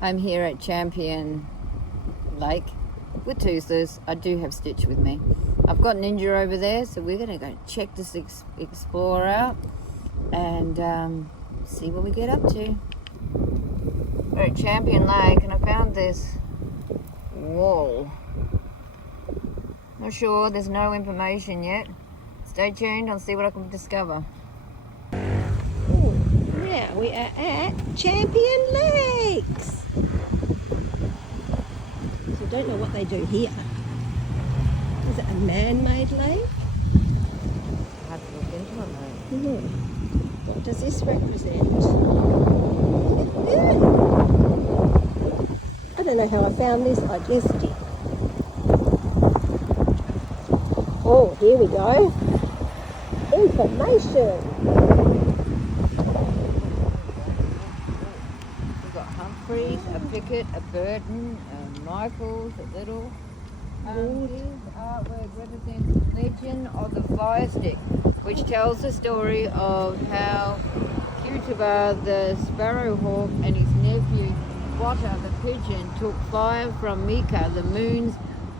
I'm here at Champion Lake with Toothless. I do have Stitch with me. I've got Ninja over there, so we're going to go check this explorer out and see what we get up to. We're at Champion Lake and I found this wall. Not sure, there's no information yet. Stay tuned, I'll see what I can discover. Now we are at Champion Lakes. So I don't know what they do here. Is it a man-made lake? Hard to look into it, though. What does this represent? I don't know how I found this. I just did. Oh, here we go. Information. We've got Humphreys, a Pickett, a Burton, a Michaels, a Little. His artwork represents the legend of the fire stick, which tells the story of how Cutaba the sparrowhawk and his nephew Quatta the pigeon took fire from Mika the moon's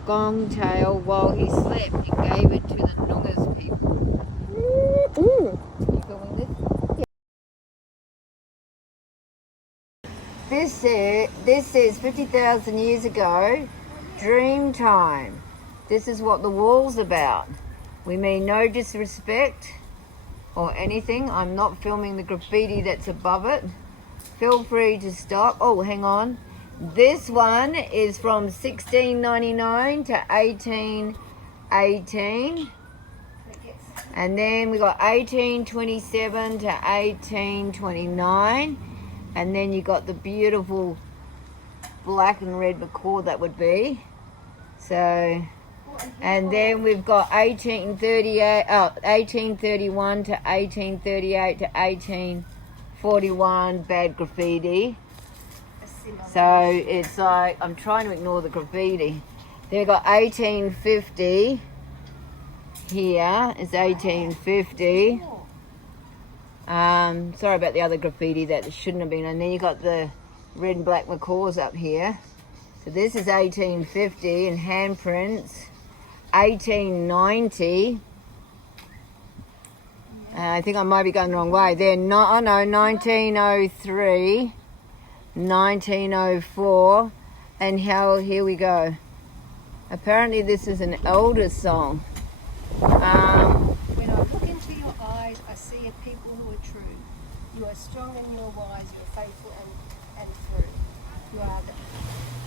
gong tail while he slept and gave it to the Noongar's people. You going with this? This says 50,000 years ago, dream time. This is what the wall's about. We mean no disrespect or anything. I'm not filming the graffiti that's above it. Feel free to stop. Oh, hang on. This one is from 1699 to 1818. And then we got 1827 to 1829. And then you got the beautiful black and red macaw that would be. So, and then we've got 1831 to 1838 to 1841 bad graffiti. So it's like, I'm trying to ignore the graffiti. Then we've got 1850. Here is 1850. Sorry about the other graffiti that shouldn't have been. And then you got the red and black macaws up here. So this is 1850 and handprints. 1890. I think I might be going the wrong way. Then, 1903, 1904, and here we go. Apparently this is an elder song. When I look into your eyes, I see a people who are true. You are strong and you are wise, you are faithful and true. You are the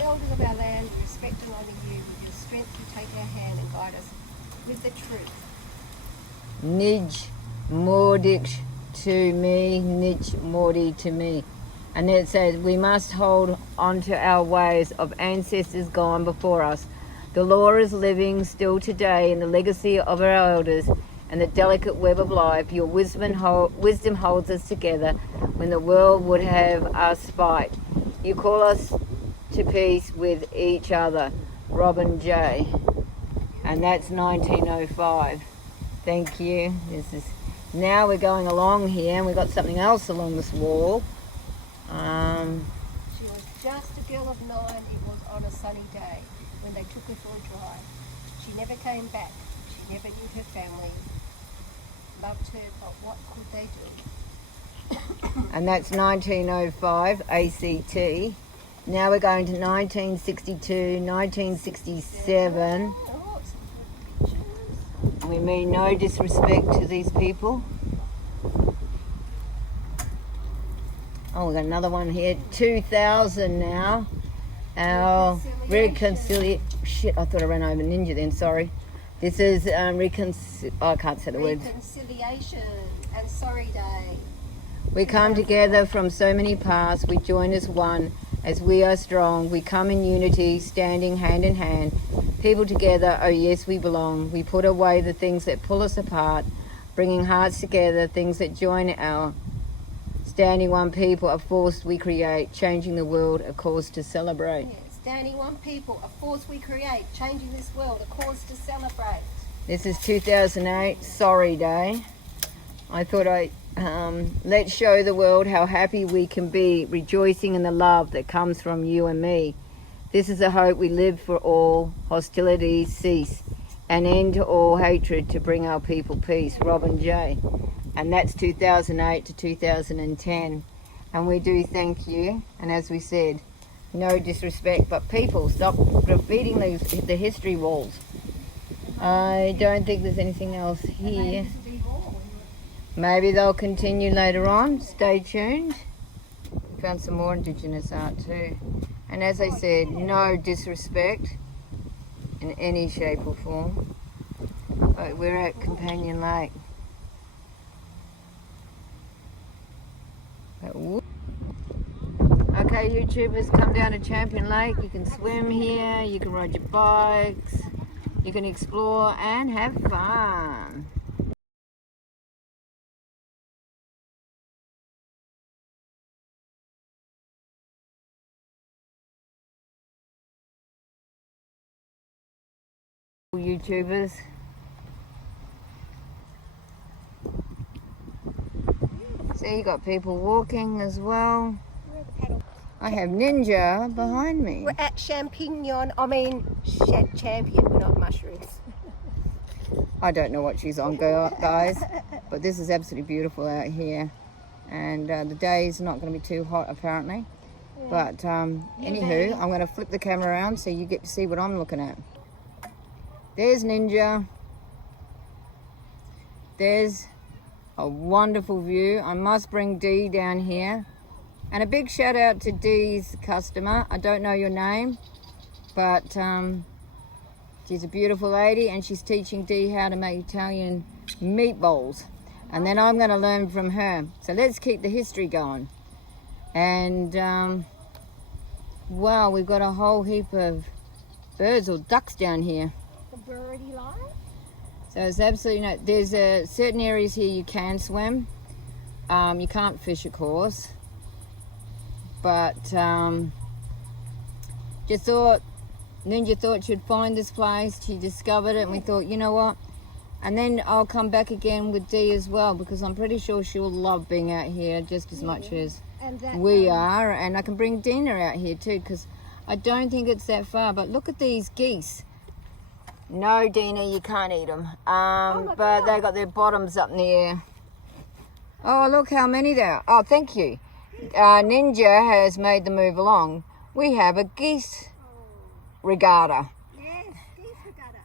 elders of our land, we respect and honour you. With your strength, you take our hand and guide us with the truth. Nij Mordic to me, Nij Mordi to me. And then it says, we must hold on to our ways of ancestors gone before us. The law is living still today in the legacy of our elders and the delicate web of life. Your wisdom holds us together when the world would have us fight. You call us to peace with each other. Robin J. And that's 1905. Thank you. Now we're going along here and we've got something else along this wall. She was just a girl of 9. It was on a sunny day when they took her for a drive. She never came back. She never knew her family loved her, but what could they do? And that's 1905 ACT. Now we're going to 1962, 1967. We mean no disrespect to these people. Oh, we got another one here. 2000 now. Our reconciliation. Shit, I thought I ran over Ninja then, sorry. This is I can't say the words. Reconciliation and Sorry Day. We come together from so many paths. We join as one. As we are strong, we come in unity, standing hand in hand. People together, oh yes, we belong. We put away the things that pull us apart, bringing hearts together, things that join our standing one people, a force we create, changing the world, a cause to celebrate. Yeah, standing one people, a force we create, changing this world, a cause to celebrate. This is 2008, Sorry Day. I thought Let's show the world how happy we can be, rejoicing in the love that comes from you and me. This is a hope we live for all hostilities cease, an end to all hatred to bring our people peace. Robin J. And that's 2008 to 2010. And we do thank you. And as we said, no disrespect, but people, stop graffitiing the history walls. I don't think there's anything else here. Maybe they'll continue later on. Stay tuned. Found some more Indigenous art too. And as I said, no disrespect in any shape or form. But we're at Companion Lake. Okay, YouTubers, come down to Champion Lake. You can swim here, you can ride your bikes, you can explore and have fun. YouTubers. See, you got people walking as well. I have Ninja behind me. We're at Champion, we're not mushrooms. I don't know what she's on, guys, but this is absolutely beautiful out here. And the day is not going to be too hot, apparently. Yeah. But anywho, I'm going to flip the camera around so you get to see what I'm looking at. There's Ninja. There's a wonderful view. I must bring Dee down here. And a big shout out to Dee's customer. I don't know your name, but she's a beautiful lady and she's teaching Dee how to make Italian meatballs. And then I'm going to learn from her. So let's keep the history going. And wow, we've got a whole heap of birds or ducks down here. The birdie line? So it's absolutely no. There's certain areas here you can swim. You can't fish, of course. But just thought, Ninja thought she'd find this place. She discovered it, and we thought, you know what? And then I'll come back again with Dee as well, because I'm pretty sure she'll love being out here just as much as we are. And I can bring Dina out here too, because I don't think it's that far. But look at these geese. No, Dina, you can't eat them. But they got their bottoms up in the air. Oh, look how many there are. Oh, thank you. Ninja has made the move along. We have a geese regatta. Yes, geese regatta.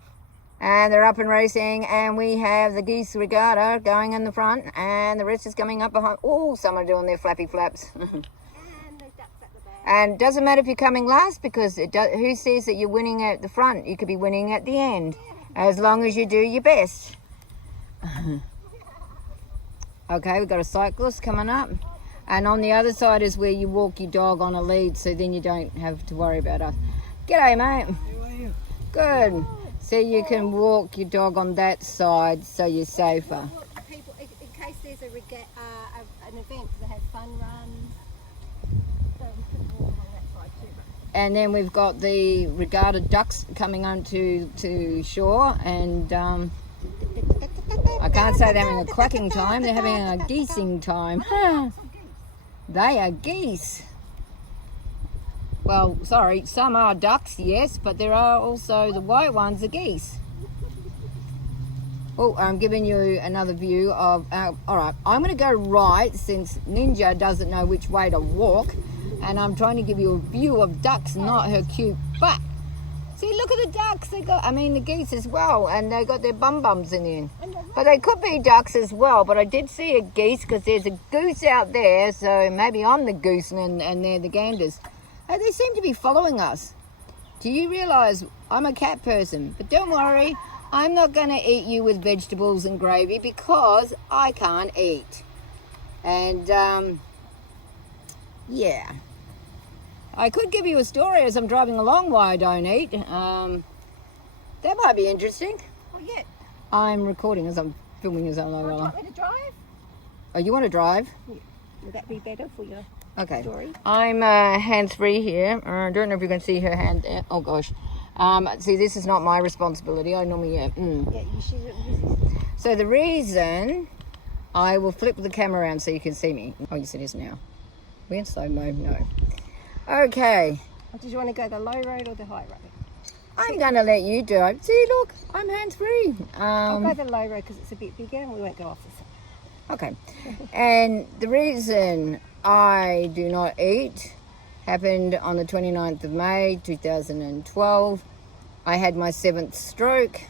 And they're up and racing, and we have the geese regatta going in the front, and the rest is coming up behind. Oh, some are doing their flappy flaps. And the ducks at the back. And it doesn't matter if you're coming last, because who says that you're winning at the front? You could be winning at the end, as long as you do your best. Okay, we've got a cyclist coming up. And on the other side is where you walk your dog on a lead, so then you don't have to worry about us. G'day, mate. How are you? Good. So you can walk your dog on that side, so you're safer. People, in case there's an event, they have fun runs. So we can walk on that side too. And then we've got the regatta ducks coming onto shore, and I can't say they're having a quacking time, they're having a geesing time. They are geese. Well, sorry, some are ducks, yes, but there are also the white ones are geese. Oh, I'm giving you another view of all right, I'm going to go right since Ninja doesn't know which way to walk, and I'm trying to give you a view of ducks, not her cute butt. See, look at the ducks. The geese as well, and they got their bum-bums in there. But they could be ducks as well, but I did see a geese because there's a goose out there, so maybe I'm the goose and they're the ganders. Oh, they seem to be following us. Do you realise I'm a cat person? But don't worry, I'm not going to eat you with vegetables and gravy because I can't eat. And, yeah. I could give you a story as I'm driving along why I don't eat. That might be interesting. Oh, yeah. I'm recording as I'm filming as I'm Would you want me to drive? Oh, you want to drive? Yeah. Would that be better for your story? I'm hands-free here. I don't know if you can see her hand there. Oh, gosh. See, this is not my responsibility. I normally... Yeah, you should... So the reason I will flip the camera around so you can see me. Oh, yes, it is now. We're in slow mode. No. Okay. Did you want to go the low road or the high road? I'm going to let you do it. See, look, I'm hands-free. I'll go the low road because it's a bit bigger and we won't go off the side. Okay. And the reason I do not eat happened on the 29th of May 2012. I had my 7th stroke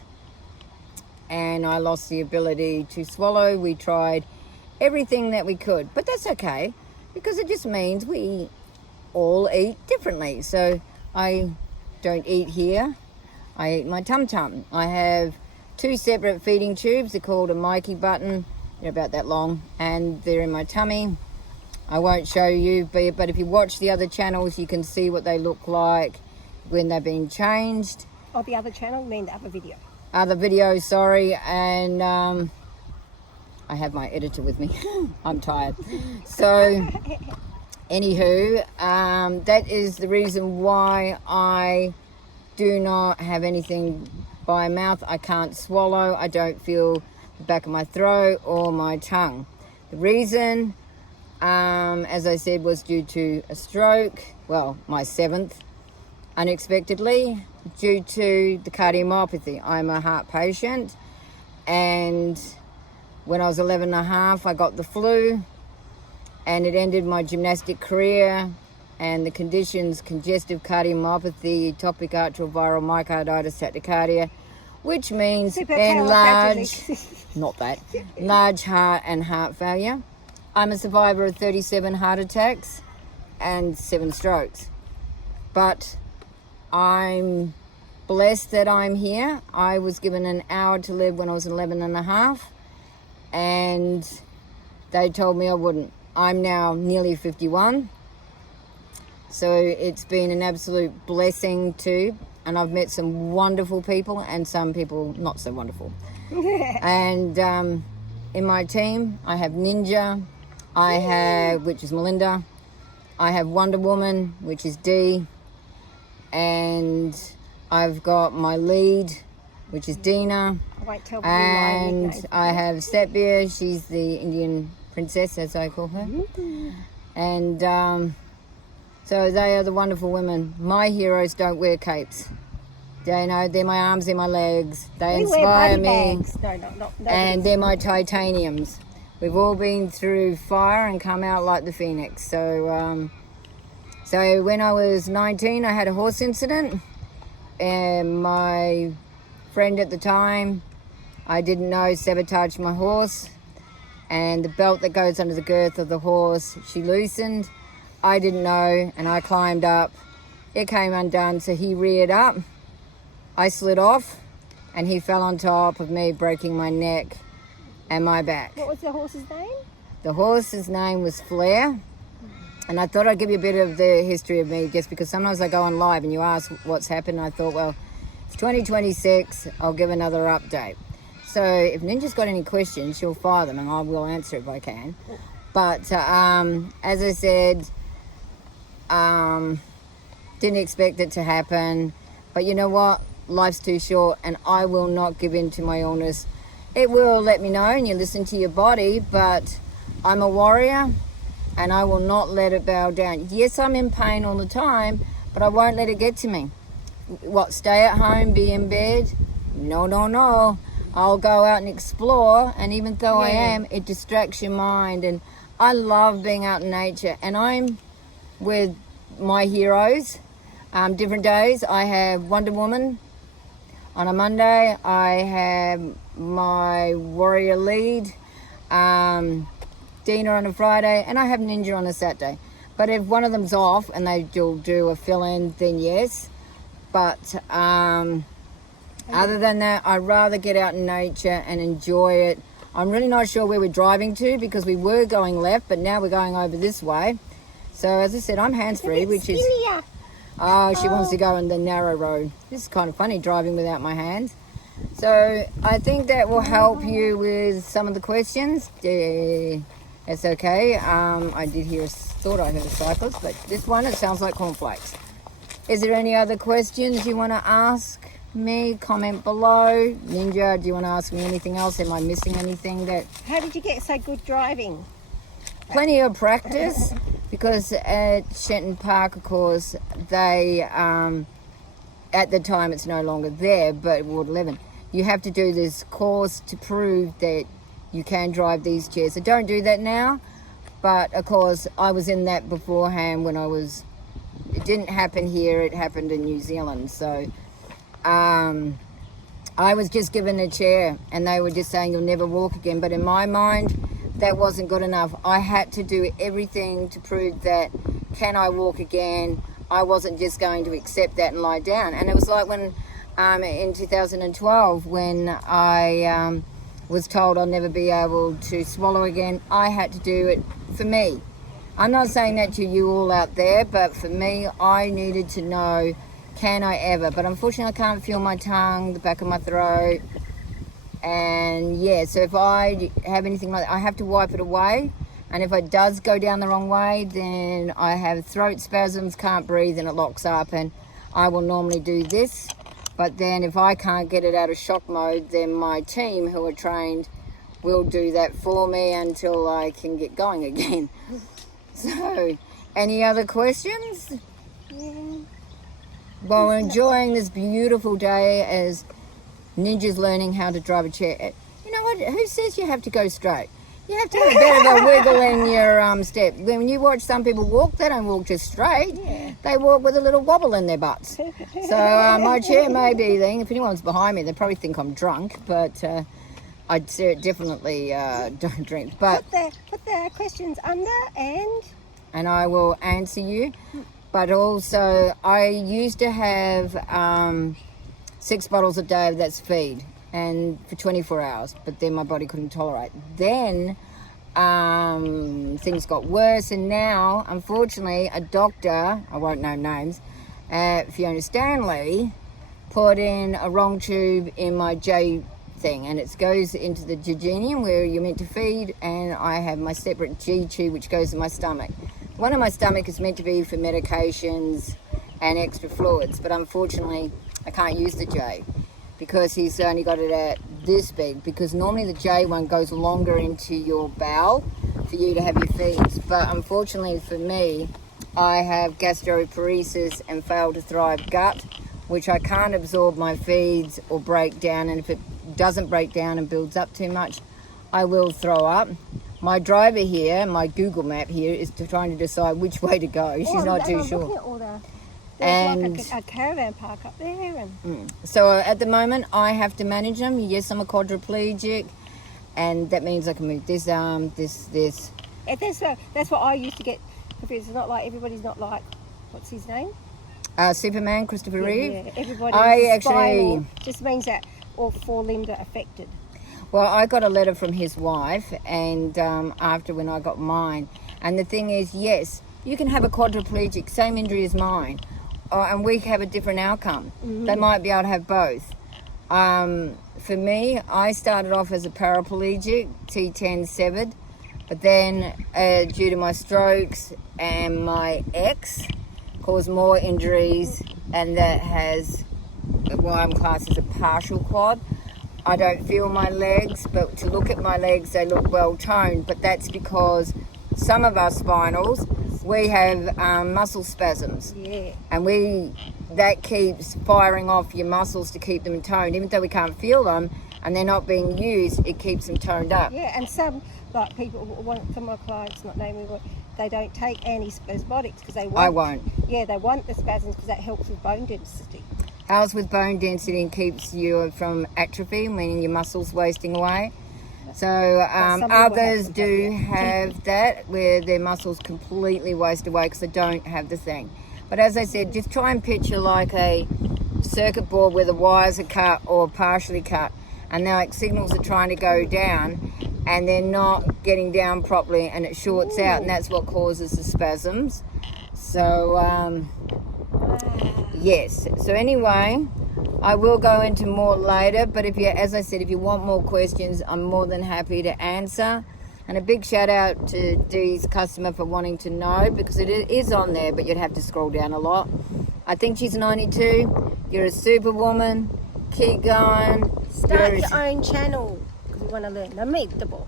and I lost the ability to swallow. We tried everything that we could, but that's okay because it just means we all eat differently. So I don't eat here. I eat my tum-tum. I have 2 separate feeding tubes. They're called a Mikey button. They're about that long and they're in my tummy. I won't show you, but if you watch the other channels, you can see what they look like when they've been changed. Oh, the other channel? You mean the other video? Other videos, sorry. And I have my editor with me. I'm tired. So, anywho, that is the reason why I do not have anything by mouth. I can't swallow. I don't feel the back of my throat or my tongue. The reason, as I said, was due to a stroke. Well, my 7th, unexpectedly, due to the cardiomyopathy. I'm a heart patient, and when I was 11 and a half, I got the flu, and it ended my gymnastic career. And the conditions, congestive cardiomyopathy, atopic atrial viral myocarditis tachycardia, which means enlarged, not that, large heart and heart failure. I'm a survivor of 37 heart attacks and 7 strokes. But I'm blessed that I'm here. I was given an hour to live when I was 11 and a half, and they told me I wouldn't. I'm now nearly 51. So it's been an absolute blessing too. And I've met some wonderful people and some people not so wonderful. And in my team, I have Ninja, I have, which is Melinda, I have Wonder Woman, which is Dee, and I've got my lead, which is Dina, I won't tell and I have Satbir, she's the Indian princess, as I call her. And so they are the wonderful women. My heroes don't wear capes. You know, they're my arms, they're my legs. They inspire me. No, and they're my titaniums. We've all been through fire and come out like the phoenix. So, so when I was 19, I had a horse incident. And my friend at the time, I didn't know, sabotaged my horse. And the belt that goes under the girth of the horse, she loosened. I didn't know, and I climbed up. It came undone, so he reared up. I slid off, and he fell on top of me, breaking my neck and my back. What was the horse's name? The horse's name was Flair. And I thought I'd give you a bit of the history of me, just because sometimes I go on live and you ask what's happened. And I thought, well, it's 2026, I'll give another update. So if Ninja's got any questions, she'll fire them, and I will answer if I can. But as I said, didn't expect it to happen, but you know what, life's too short, and I will not give in to my illness. It will let me know, and you listen to your body, but I'm a warrior and I will not let it bow down. Yes, I'm in pain all the time, but I won't let it get to me. What, stay at home, be in bed? No. I'll go out and explore, and even though I am, it distracts your mind, and I love being out in nature, and I'm with my heroes. Different days, I have Wonder Woman on a Monday, I have my warrior lead, Dina on a Friday, and I have Ninja on a Saturday. But if one of them's off and they do a fill-in, then yes. But other than that, I'd rather get out in nature and enjoy it. I'm really not sure where we're driving to, because we were going left, but now we're going over this way. So as I said, I'm hands-free, which is... Oh, she wants to go in the narrow road. This is kind of funny, driving without my hands. So I think that will help you with some of the questions. It's okay. I did thought I heard a cyclist, but this one, it sounds like cornflakes. Is there any other questions you want to ask? me, comment below. Ninja, do you want to ask me anything else? Am I missing anything? That How did you get so good driving? plenty of practice, because at Shenton Park, of course, they at the time it's no longer there, but Ward 11, you have to do this course to prove that you can drive these chairs. I don't do that now, but of course I was in that beforehand when it didn't happen here, it happened in New Zealand. So I was just given a chair and they were just saying you'll never walk again, but in my mind that wasn't good enough. I had to do everything to prove that can I walk again. I wasn't just going to accept that and lie down. And it was like when in 2012 when I was told I'll never be able to swallow again. I had to do it for me. I'm not saying that to you all out there, but for me, I needed to know, can I ever? But unfortunately, I can't feel my tongue, the back of my throat. And yeah, so if I have anything like that, I have to wipe it away. And if it does go down the wrong way, then I have throat spasms, can't breathe, and it locks up. And I will normally do this. But then if I can't get it out of shock mode, then my team who are trained will do that for me until I can get going again. So, any other questions? Well, we're enjoying this beautiful day as Ninja's learning how to drive a chair. You know what? Who says you have to go straight? You have to have a bit of a wiggle in your step. When you watch some people walk, they don't walk just straight. Yeah. They walk with a little wobble in their butts. So my chair may be there. If anyone's behind me, they probably think I'm drunk, but I definitely don't drink. But Put the questions under and I will answer you. But also, I used to have 6 bottles a day of that's feed, and for 24 hours, but then my body couldn't tolerate. Then things got worse, and now, unfortunately, a doctor, I won't know names, Fiona Stanley, put in a wrong tube in my J thing, and it goes into the jejunum where you're meant to feed, and I have my separate G tube which goes in my stomach. One of my stomach is meant to be for medications and extra fluids, but unfortunately I can't use the J because he's only got it at this big, because normally the J one goes longer into your bowel for you to have your feeds. But unfortunately for me, I have gastroparesis and failed to thrive gut, which I can't absorb my feeds or break down, and if it doesn't break down and builds up too much, I will throw up. My driver here, my Google map here, is trying to decide which way to go. She's not too sure. There's like a caravan park up there. So at the moment, I have to manage them. Yes, I'm a quadriplegic, and that means I can move this arm, this. Yeah, that's what I used to get. It's not like everybody's not like, what's his name? Superman, Christopher Reeve. Yeah, everybody's spinal actually just means that all 4 limbs are affected. Well, I got a letter from his wife, and after when I got mine, and the thing is, yes, you can have a quadriplegic, same injury as mine, and we have a different outcome. They might be able to have both. For me, I started off as a paraplegic, T10 severed, but then due to my strokes and my ex, caused more injuries, and that has why I'm classed as a partial quad. I don't feel my legs, but to look at my legs, they look well toned, but that's because some of our spinals, we have muscle spasms. Yeah. And that keeps firing off your muscles to keep them toned. Even though we can't feel them and they're not being used, it keeps them toned up. Yeah, and some, like people, some of my clients, not naming what, they don't take antispasmodics because they want. I won't. Yeah, they want the spasms because that helps with bone density. Helps with bone density and keeps you from atrophy, meaning your muscles wasting away. So others do have that, where their muscles completely waste away because they don't have the thing. But as I said, just try and picture like a circuit board where the wires are cut or partially cut, and they're like signals are trying to go down, and they're not getting down properly, and it shorts out, and that's what causes the spasms. So yes. So anyway, I will go into more later, but as I said, if you want more questions, I'm more than happy to answer. And a big shout out to Dee's customer for wanting to know, because it is on there, but you'd have to scroll down a lot. I think she's 92. You're a superwoman. Keep going. Start your own channel because you want to learn the meatballs.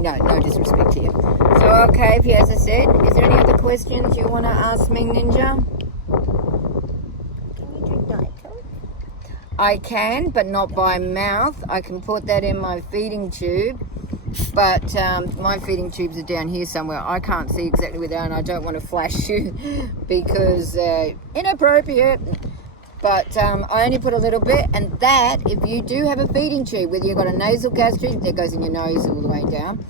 No disrespect here. So, okay, as I said, is there any other questions you want to ask me, Ninja? Can you drink Diet Coke? I can, but not by mouth. I can put that in my feeding tube. But my feeding tubes are down here somewhere. I can't see exactly where they are, and I don't want to flash you because inappropriate. But I only put a little bit, and that, if you do have a feeding tube, whether you've got a nasal gastric that goes in your nose all the way down,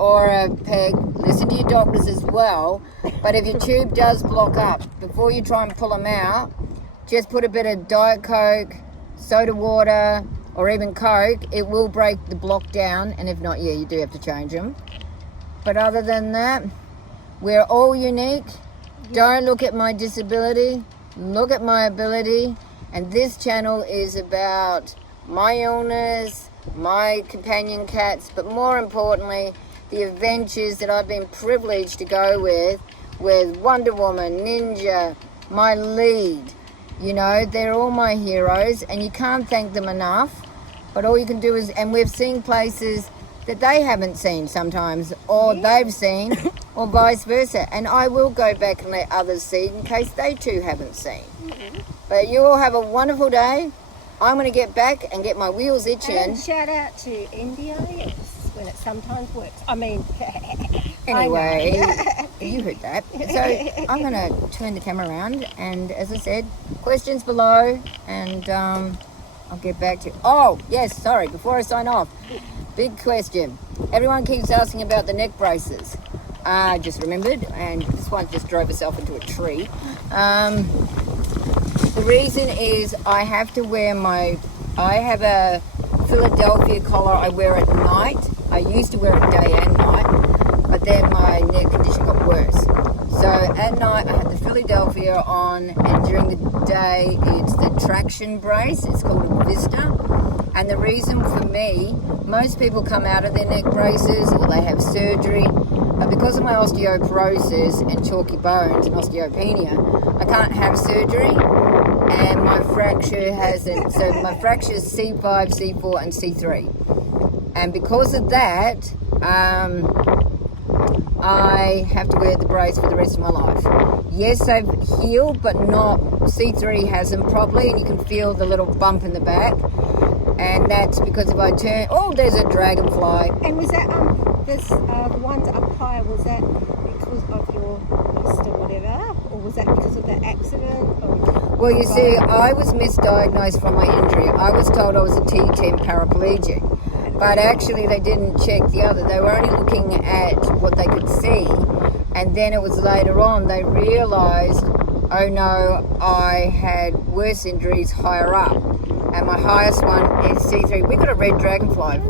or a peg, listen to your doctors as well. But if your tube does block up, before you try and pull them out, just put a bit of Diet Coke, soda water, or even Coke. It will break the block down, and if not, yeah, you do have to change them. But other than that, we're all unique. Don't look at my disability, look at my ability. And this channel is about my illness, my companion cats, but more importantly, the adventures that I've been privileged to go with Wonder Woman, Ninja, my lead. You know, they're all my heroes, and you can't thank them enough. But all you can do is, and we've seen places that they haven't seen sometimes, or they've seen, or vice versa. And I will go back and let others see in case they too haven't seen. But you all have a wonderful day. I'm going to get back and get my wheels itching. And shout out to NDIS when it sometimes works. I mean, Anyway, you heard that. So I'm going to turn the camera around, and as I said, questions below, and I'll get back to you. Oh, yes, sorry, before I sign off, big question. Everyone keeps asking about the neck braces. I just remembered, and this one just drove itself into a tree. The reason is I have to wear I have a Philadelphia collar I wear at night. I used to wear it day and night, but then my neck condition got worse. So at night I had the Philadelphia on, and during the day it's the traction brace. It's called a Vista. And the reason for me, most people come out of their neck braces or they have surgery, but because of my osteoporosis and chalky bones and osteopenia, I can't have surgery, and my fracture hasn't. So my fracture is C5, C4 and C3. And because of that, I have to wear the brace for the rest of my life. Yes, they've healed, but not, C3 hasn't properly, and you can feel the little bump in the back. And that's because if I turn, oh, there's a dragonfly. and was that the ones up high? Was that because of your wrist or whatever, or was that because of the accident? Or Well, you see, I was misdiagnosed from my injury. I was told I was a T10 paraplegic, but actually they didn't check the other. They were only looking at what they could see, and then it was later on they realised, oh no, I had worse injuries higher up. And my highest one is C3. We've got a red dragonfly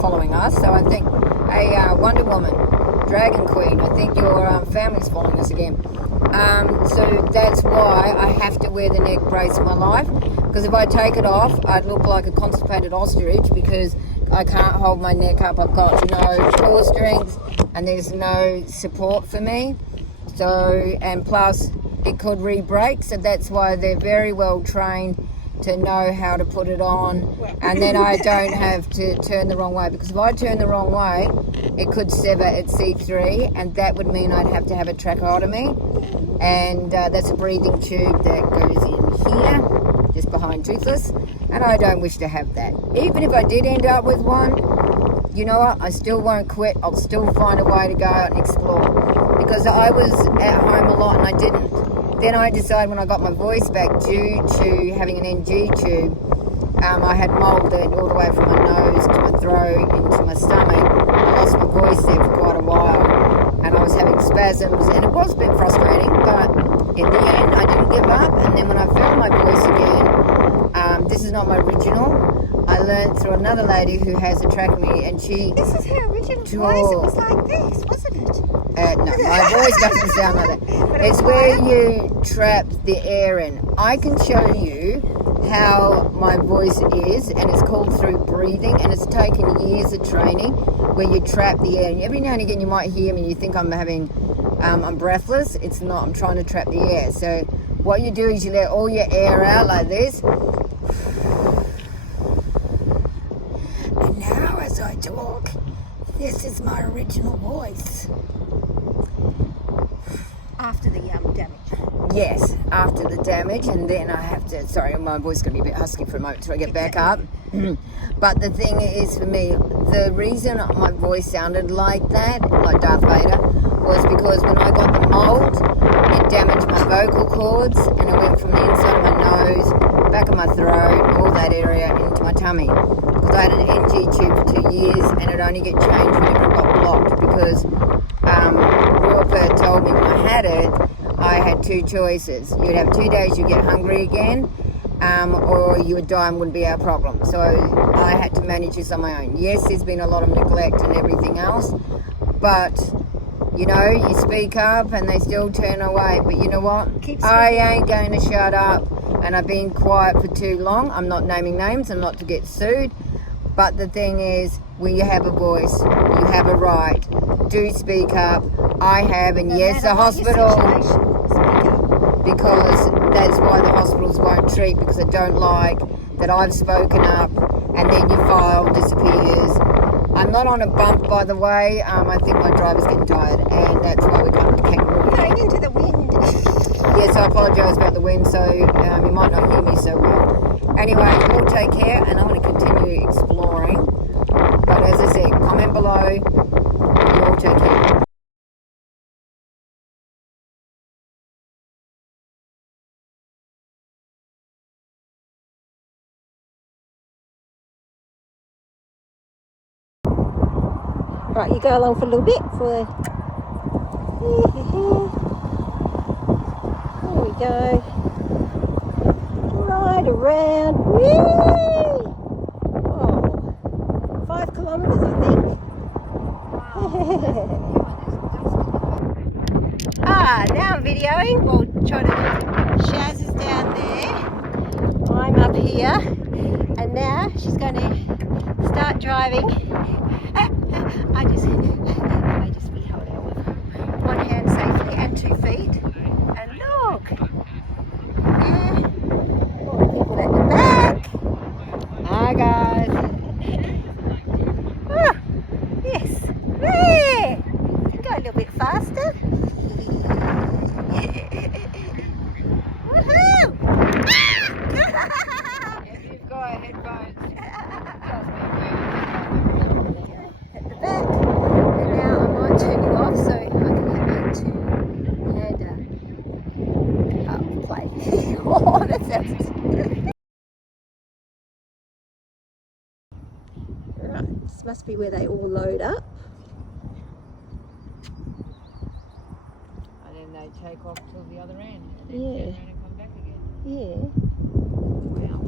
following us, so I think a Wonder Woman, Dragon Queen, I think your family's following us again. So that's why I have to wear the neck brace for my life, because if I take it off, I'd look like a constipated ostrich because I can't hold my neck up. I've got no core strength and there's no support for me. So, and plus it could re-break, so that's why they're very well trained to know how to put it on, and then I don't have to turn the wrong way, because if I turn the wrong way it could sever at C3, and that would mean I'd have to have a tracheotomy, and that's a breathing tube that goes in here just behind toothless, and I don't wish to have that. Even if I did end up with one, you know what, I still won't quit. I'll still find a way to go out and explore, because I was at home a lot and I didn't. Then I decided when I got my voice back due to having an NG tube, I had mould all the way from my nose to my throat into my stomach. I lost my voice there for quite a while, and I was having spasms, and it was a bit frustrating, but in the end I didn't give up. And then when I found my voice again, this is not my original. I learned through another lady who has a tracheotomy, and she... this is her original voice. It was like this, wasn't it? No, my voice doesn't sound like that. It's where you trap the air in. I can show you how my voice is, and it's called through breathing, and it's taken years of training where you trap the air. And every now and again you might hear me and you think I'm breathless. It's not. I'm trying to trap the air. So what you do is you let all your air out like this. And now as I talk, this is my original voice. After the damage. Yes, after the damage, and then I have to, sorry, my voice is going to be a bit husky for a moment until I get back up. But the thing is, for me, the reason my voice sounded like that, like Darth Vader, was because when I got the mold, it damaged my vocal cords, and it went from the inside of my nose, back of my throat, all that area, into my tummy. Because I had an NG tube for 2 years, and it only get changed whenever it got blocked, because Royal Perth told me when I had it, I had two choices. You'd have 2 days, you'd get hungry again, or you would die and wouldn't be our problem. So I had to manage this on my own. Yes, there's been a lot of neglect and everything else, but you know, you speak up and they still turn away. But you know what? I ain't going to shut up, and I've been quiet for too long. I'm not naming names, I'm not to get sued. But the thing is, when you have a voice, you have a right. Do speak up. I have, and yes, the hospital, because that's why the hospitals won't treat, because they don't like that I've spoken up, and then your file disappears. I'm not on a bump, by the way. I think my driver's getting tired, and that's why we're coming to Kangaroo. Going into the wind. Yes, I apologise about the wind, so you might not hear me so well. Anyway, you'll take care, and I want to continue exploring. But as I said, comment below. You'll take care. Right, you go along for a little bit for there we go. Right around. Whee! Oh, 5 kilometres I think. Now I'm videoing. Well, trying to. Shaz is down there. I'm up here, and now she's going to start driving. I just be held out with one hand safely and 2 feet. And look, more people at the back. Hi guys. Oh, yes, there. Go a little bit faster. Woohoo! If you've got headphones, At the back, and now I might turn it off so I can get back to and play. Oh, that sounds. Right, this must be where they all load up. and then they take off till the other end, and then Yeah. turn around and come back again. Yeah. Wow.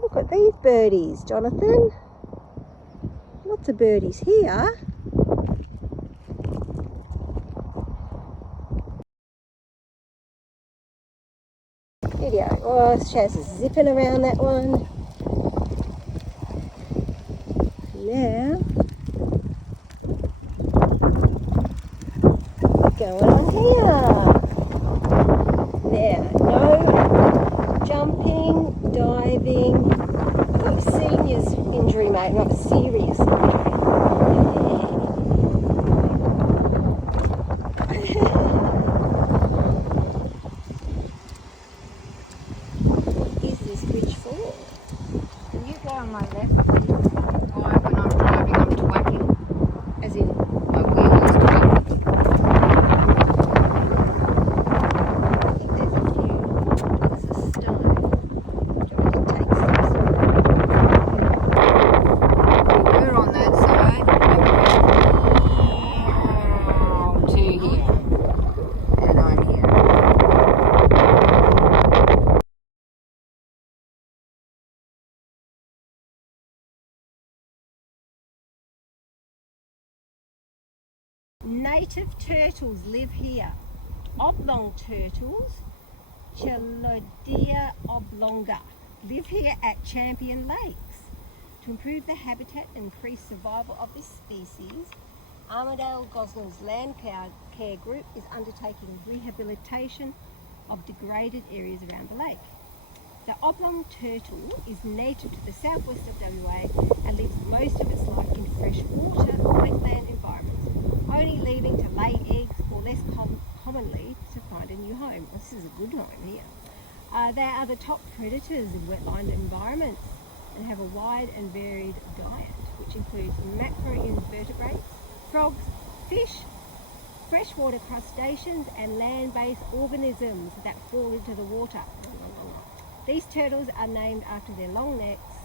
Look at these birdies, Jonathan. Lots of birdies here. Video. Oh, Shaz is zipping around that one. Now, going on here. Now, no jumping, diving. I've got a senior's injury, mate, not a serious injury. Is this bridge full? Can you go on my left, please? Or when I'm driving, I'm twacking. As in, My wheel is twacking. I think there's a few, there's a stone. Do you want me to take some? We're on that side. To here. And I'm here. Native turtles live here. Oblong turtles, Chelodea oblonga, live here at Champion Lakes. To improve the habitat and increase survival of this species, Armidale Gosnell's Land Care Group is undertaking rehabilitation of degraded areas around the lake. The oblong turtle is native to the southwest of WA and lives most of its life in freshwater wetland environments, only leaving to lay eggs or less commonly to find a new home. This is a good home here. They are the top predators in wetland environments and have a wide and varied diet, which includes macroinvertebrates, frogs, fish, freshwater crustaceans and land-based organisms that fall into the water. These turtles are named after their long necks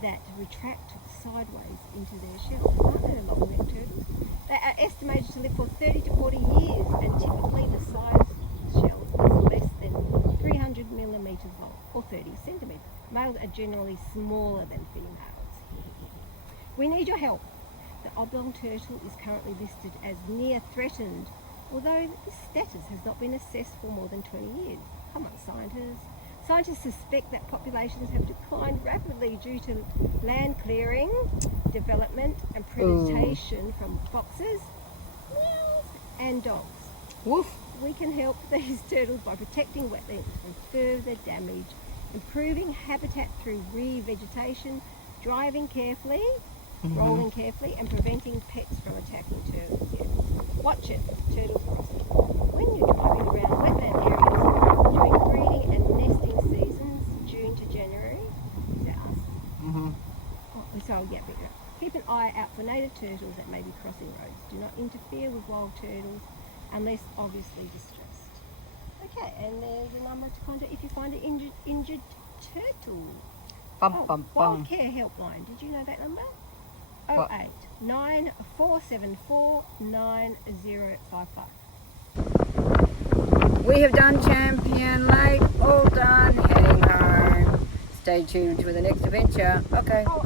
that retract sideways into their shells. Aren't they long-necked turtles? They are estimated to live for 30 to 40 years, and typically the size shell is less than 300 millimeters long, or 30 centimeters. Males are generally smaller than females. We need your help. The oblong turtle is currently listed as near threatened, although this status has not been assessed for more than 20 years. Come on, scientists. Scientists suspect that populations have declined rapidly due to land clearing, development and predation from foxes, meows and dogs. Woof. We can help these turtles by protecting wetlands from further damage, improving habitat through revegetation, driving carefully, rolling carefully, and preventing pets from attacking turtles. Yeah. Watch it, turtle crossing. When you're driving around wetland areas during breeding and nesting seasons, June to January, is that us? Keep an eye out for native turtles that may be crossing roads. Do not interfere with wild turtles unless obviously distressed. Okay, and there's a number to contact if you find an injured turtle. Wildcare Helpline. Did you know that number? What? 08 9474 9055. We have done Champion Lake, all done, heading home. Stay tuned for the next adventure. Okay. Oh,